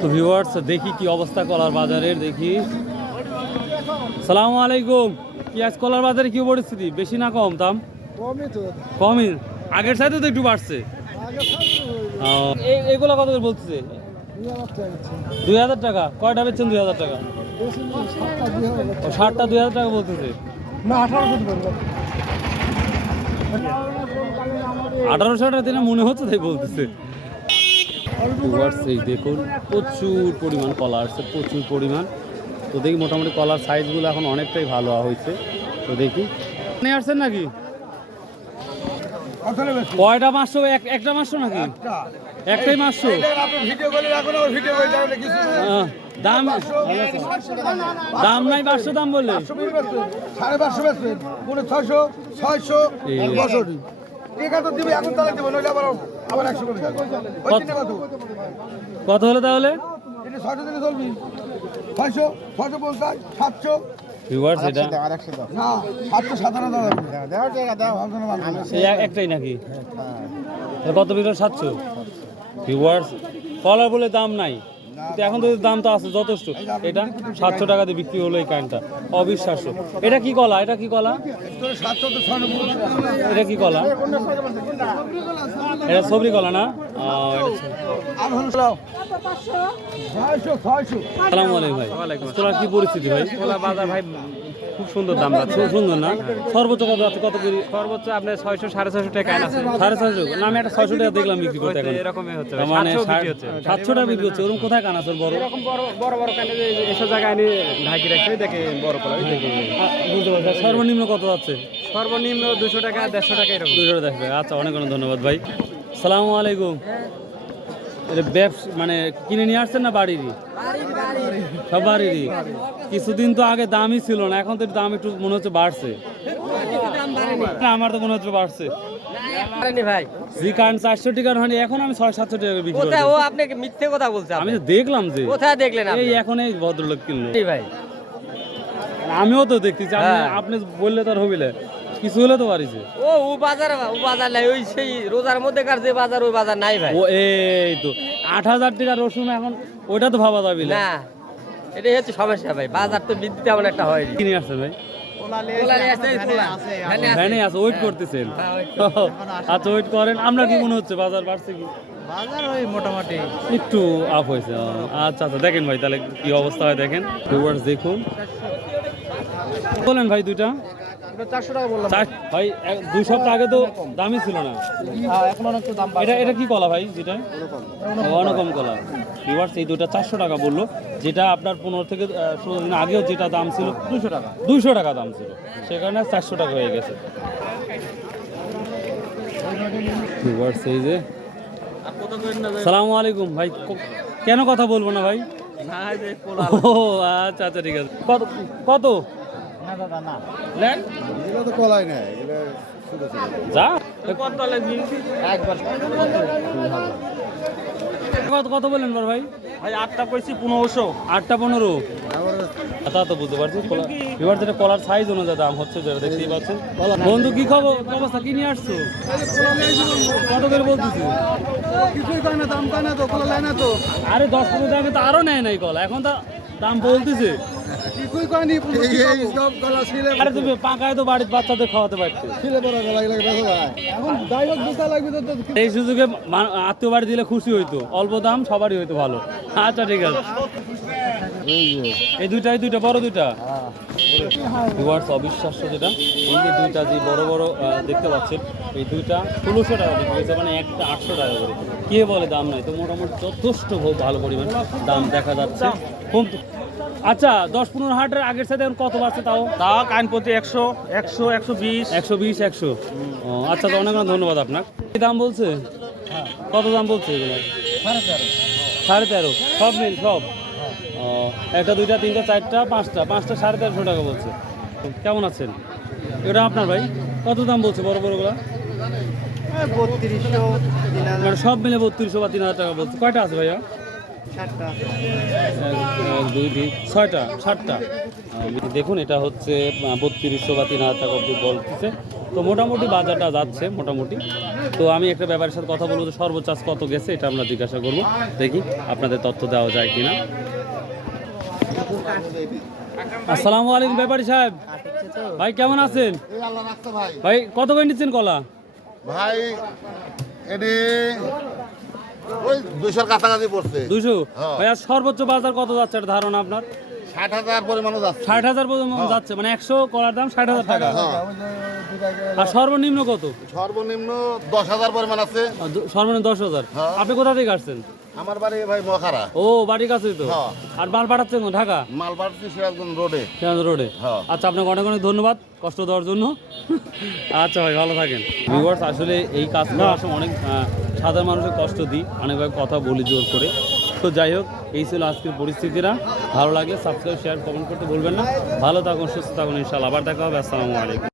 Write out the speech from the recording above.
তো ভিউয়ার্স দেখি কি অবস্থা কলার বাজারের, দেখি। সালামু আলাইকুম। কি আজ কলার বাজারে কি পরিস্থিতি, বেশি না কম দাম? কমই, আগের সাথে তো একটু বাড়ছে। এগুলো কত করে বলতেছে? 2000 টাকা। কয়টা বেচছেন 2000 টাকা? 60টা 2000 টাকা বলতেছে। 1800 টাকা দিনে মনে হচ্ছে তাই বলতেছে। দেখুন প্রচুর পরিমাণ কলা আসছে, প্রচুর পরিমাণ। তো দেখি মোটামুটি কলার সাইজগুলো এখন অনেকটাই ভালো হয়েছে। তো দেখি নিয়ে আসছেন নাকি? কয়টা 500? একটা 500 নাকি? একটাই 500? দাম দাম নাই 500 দাম বললে? 550 কত হলো তাহলে? একটাই নাকি? কত বিঘা? 700। ভিউয়ার্স কলার বলে দাম নাই, কিন্তু এখন তো দাম তো আছে যথেষ্ট। এটা 700 টাকা দিয়ে বিক্রি হলো এই কাইনটা, অবিশ্বাস্য। এটা কি কলা? এটা কি কলা? এটা কি কলা? এটা সবরি কলা না? আসসালামু আলাইকুম ভাই। তোরা কি পরিস্থিতি ভাই? কলা বাজার ভাই খুব সুন্দর দাম যাচ্ছে। খুব সুন্দর না? সর্বোচ্চ কত আছে? কত করে? সর্বোচ্চ আপনার 600 650 টাকা আছে। 650? না, আমি একটা 600 টাকা দেখলাম বিক্রি করতে। এখন এরকমই হচ্ছে, মানে 700 টাকা বিক্রি হচ্ছে। ওরকম কোথায় কান আছে বড়? এরকম বড় বড় কানে যে এসব জায়গায় আমি ঢাকি রাখছি, দেখে বড় কলা দেখে। বুঝতে পারছি। সর্বনিম্ন কত আছে? সর্বনিম্ন 200 টাকা 150 টাকা এরকম। 200 টাকা। আচ্ছা, অনেক অনেক ধন্যবাদ ভাই। আসসালামু আলাইকুম। এটা ব্যবসা মানে কিনে নিয়ে আসছেন না বাড়িরই? সব বাড়িরই। কিছুদিন তো আগে দামই ছিল না, এখন তো দাম একটু মনে হচ্ছে বাড়ছে। আমার তো মনে হচ্ছে বাড়ছে। ভাই জি কারণ 400 টাকার হয়নি, এখন আমি 600-700 টাকা বিক্রি করি। ও আপনাকে মিথ্যে কথা বলছে। আমি তো দেখলাম যে। কোথায় দেখলেন আপনি? এই এখন এই ভদ্রলোক কিনলো ভাই। আমিও তো দেখতেছি। আপনি বললে তো আর হবিলে, কিছু হলে তো পারিছে। ও বাজার নাই, ওই সেই রোজার মধ্যে কার যে বাজার, ওই বাজার নাই ভাই। ও এই তো 8000 টাকা রসুন, এখন ওইটা তো ভাবা যাবে না। এটাই হচ্ছে সমস্যা ভাই, বাজার তো বৃদ্ধি তেমন একটা হয়নি। কিনে আসছে ভাই? ভ্যানে আছে, ওয়েট করতেছেন? আচ্ছা, ওয়েট করেন। আমরা কি মনে হচ্ছে বাজার বাড়ছে কি? বাজার ওই মোটামুটি একটু আপ হয়েছে। আচ্ছা আচ্ছা, দেখেন ভাই তাহলে কি অবস্থা হয় দেখেন। ভিউয়ার্স দেখুন, বলেন ভাই দুইটা 400 টাকা বললাম ভাই। 2 সপ্তাহ আগে তো দামই ছিল না। এখন অনেক দাম। এটা কি কলা ভাই? যেটা অনকম কলা। ভিউয়ার্স এই দুইটা 400 টাকা বললো, যেটা আপনার 15 থেকে 16 দিন আগেও যেটা দাম ছিল 200 টাকা। 200 টাকা দাম ছিল, সেখানে 400 টাকা হয়ে গেছে। ভিউয়ার্স এই যে। সালামু আলাইকুম ভাই। কেন কথা বলবো না ভাই? ও আচ্ছা আচ্ছা, ঠিক আছে। কত কত? না দাদা না, নেন এগুলো তো কলাই না, এগুলো শুধু যা। কত লাগবে? একবার কত বললেন বড় ভাই? ভাই 8টা কইছি 1500। 8টা 15? তা তো বুঝতে পারছি। এবার যেটা কলার সাইজ অনুযায়ী দাম হচ্ছে, যেটা দেখতেই পাচ্ছেন। বন্ধু কি খবর, অবস্থা কি নিয়ে আসছো? কত করে বলতেছি? কিছুই কয় না, দাম কয় না তো, কলা লাই না তো। আরে 10-15 দামে তো আরো নেয় নাই কলা, এখন তো দাম বলতেছে। কিছুই কয় নি, সব কলা ছিলে আরে তুমি পাকায় তো বাড়ির বাচ্চাদের খাওয়াতে পারতে। ছিলে পড়া কলা এগুলো বেচা যায়। এখন যাই হোক দুটা লাগবে তো। এই সুযোগে আত্মীয় বাড়ি দিলে খুশি হইতো, অল্প দাম সবারই হইতো ভালো। আচ্ছা ঠিক আছে। এই দুইটা বড় দুইটা। ভিউয়ার্স অবিশ্বাস্য, যেটা এই যে দুইটা যে বড় বড় দেখতে পাচ্ছেন, এই দুইটা 1600 টাকা বিক্রি হয়েছে, মানে একটা 800 টাকা করে। কে বলে দাম নাই? তো মোটামুটি যথেষ্ট ভালো পরিমাণ দাম দেখা যাচ্ছে। আচ্ছা, 10-15 হাটের আগের সাথে এখন কত বাড়ছে তাও? কাইন প্রতি 100 120 120 ও আচ্ছা, তো অনেক অনেক ধন্যবাদ আপনার। কি দাম বলছে? কত দাম বলছে এগুলো? 13.5। সব মিল সব? ও, একটা 2টা 3টা 4টা 5টা 1350 টাকা বলছে। কেমন আছেন? এটা আপনার ভাই? কত দাম বলছে বড় বড়গুলা? 3200 মানে সব মিলে 3200 বা 3000 টাকা বলছে। কয়টা আছে ভাইয়া? 60টা 1 2 3 6টা 7টা। দেখুন এটা হচ্ছে 3200 বা 3000 টাকা অব্দি বলতেছে। তো মোটামুটি বাজারটা যাচ্ছে মোটামুটি। তো আমি একটা ব্যাপারের সাথে কথা বলবো যে সর্বোচ্চ আজ কত গেছে এটা আমরা জিজ্ঞাসা করবো, দেখি আপনাদের তথ্য দেওয়া যায় কিনা। আসসালামু আলাইকুম ব্যাপারী সাহেব, ভাই কেমন আছেন? এই আল্লাহ রাখতে ভাই। ভাই কত করে নিচ্ছেন কলা? ভাই এটি ওই 200 কাছাকাছি পড়ছে। 200? হ্যাঁ। ভাই আজ সর্বোচ্চ বাজার কত যাচ্ছে এটা ধারণা আপনার? 60,000 পরিমাণও যাচ্ছে। 60,000 পর্যন্ত যাচ্ছে, মানে 100 কলার দাম 60,000 টাকা। হ্যাঁ। আর সর্বনিম্ন কত? সর্বনিম্ন 10,000 পরিমাণ আছে। সর্বনিম্ন 10,000। হ্যাঁ। আপনি কোথা থেকে আসছেন? আমার বাড়ি ভাই মখারা। ও বাড়ির কাছেই তো। হ্যাঁ। আর মাল পাঠাচ্ছেন কোন? ঢাকা মাল পাঠাচ্ছি সিরাজগঞ্জ রোডে। সিরাজ রোডে। হ্যাঁ। আচ্ছা আপনাকে অনেক অনেক ধন্যবাদ কষ্ট দেওয়ার জন্য। আচ্ছা ভাই ভালো থাকেন। ভিউয়ার্স আসলে এই কাজ করার সময় অনেক সাধারণ মানুষের কষ্ট দিই, অনেকভাবে কথা বলি জোর করে। তো যাই হোক, এই ছিল আজকের পরিস্থিতিটা। ভালো লাগলে সাবস্ক্রাইব শেয়ার কমেন্ট করতে ভুলবেন না। ভালো থাকুন, সুস্থ থাকুন, ইনশাআল্লাহ আবার দেখা হবে। আসসালামু আলাইকুম।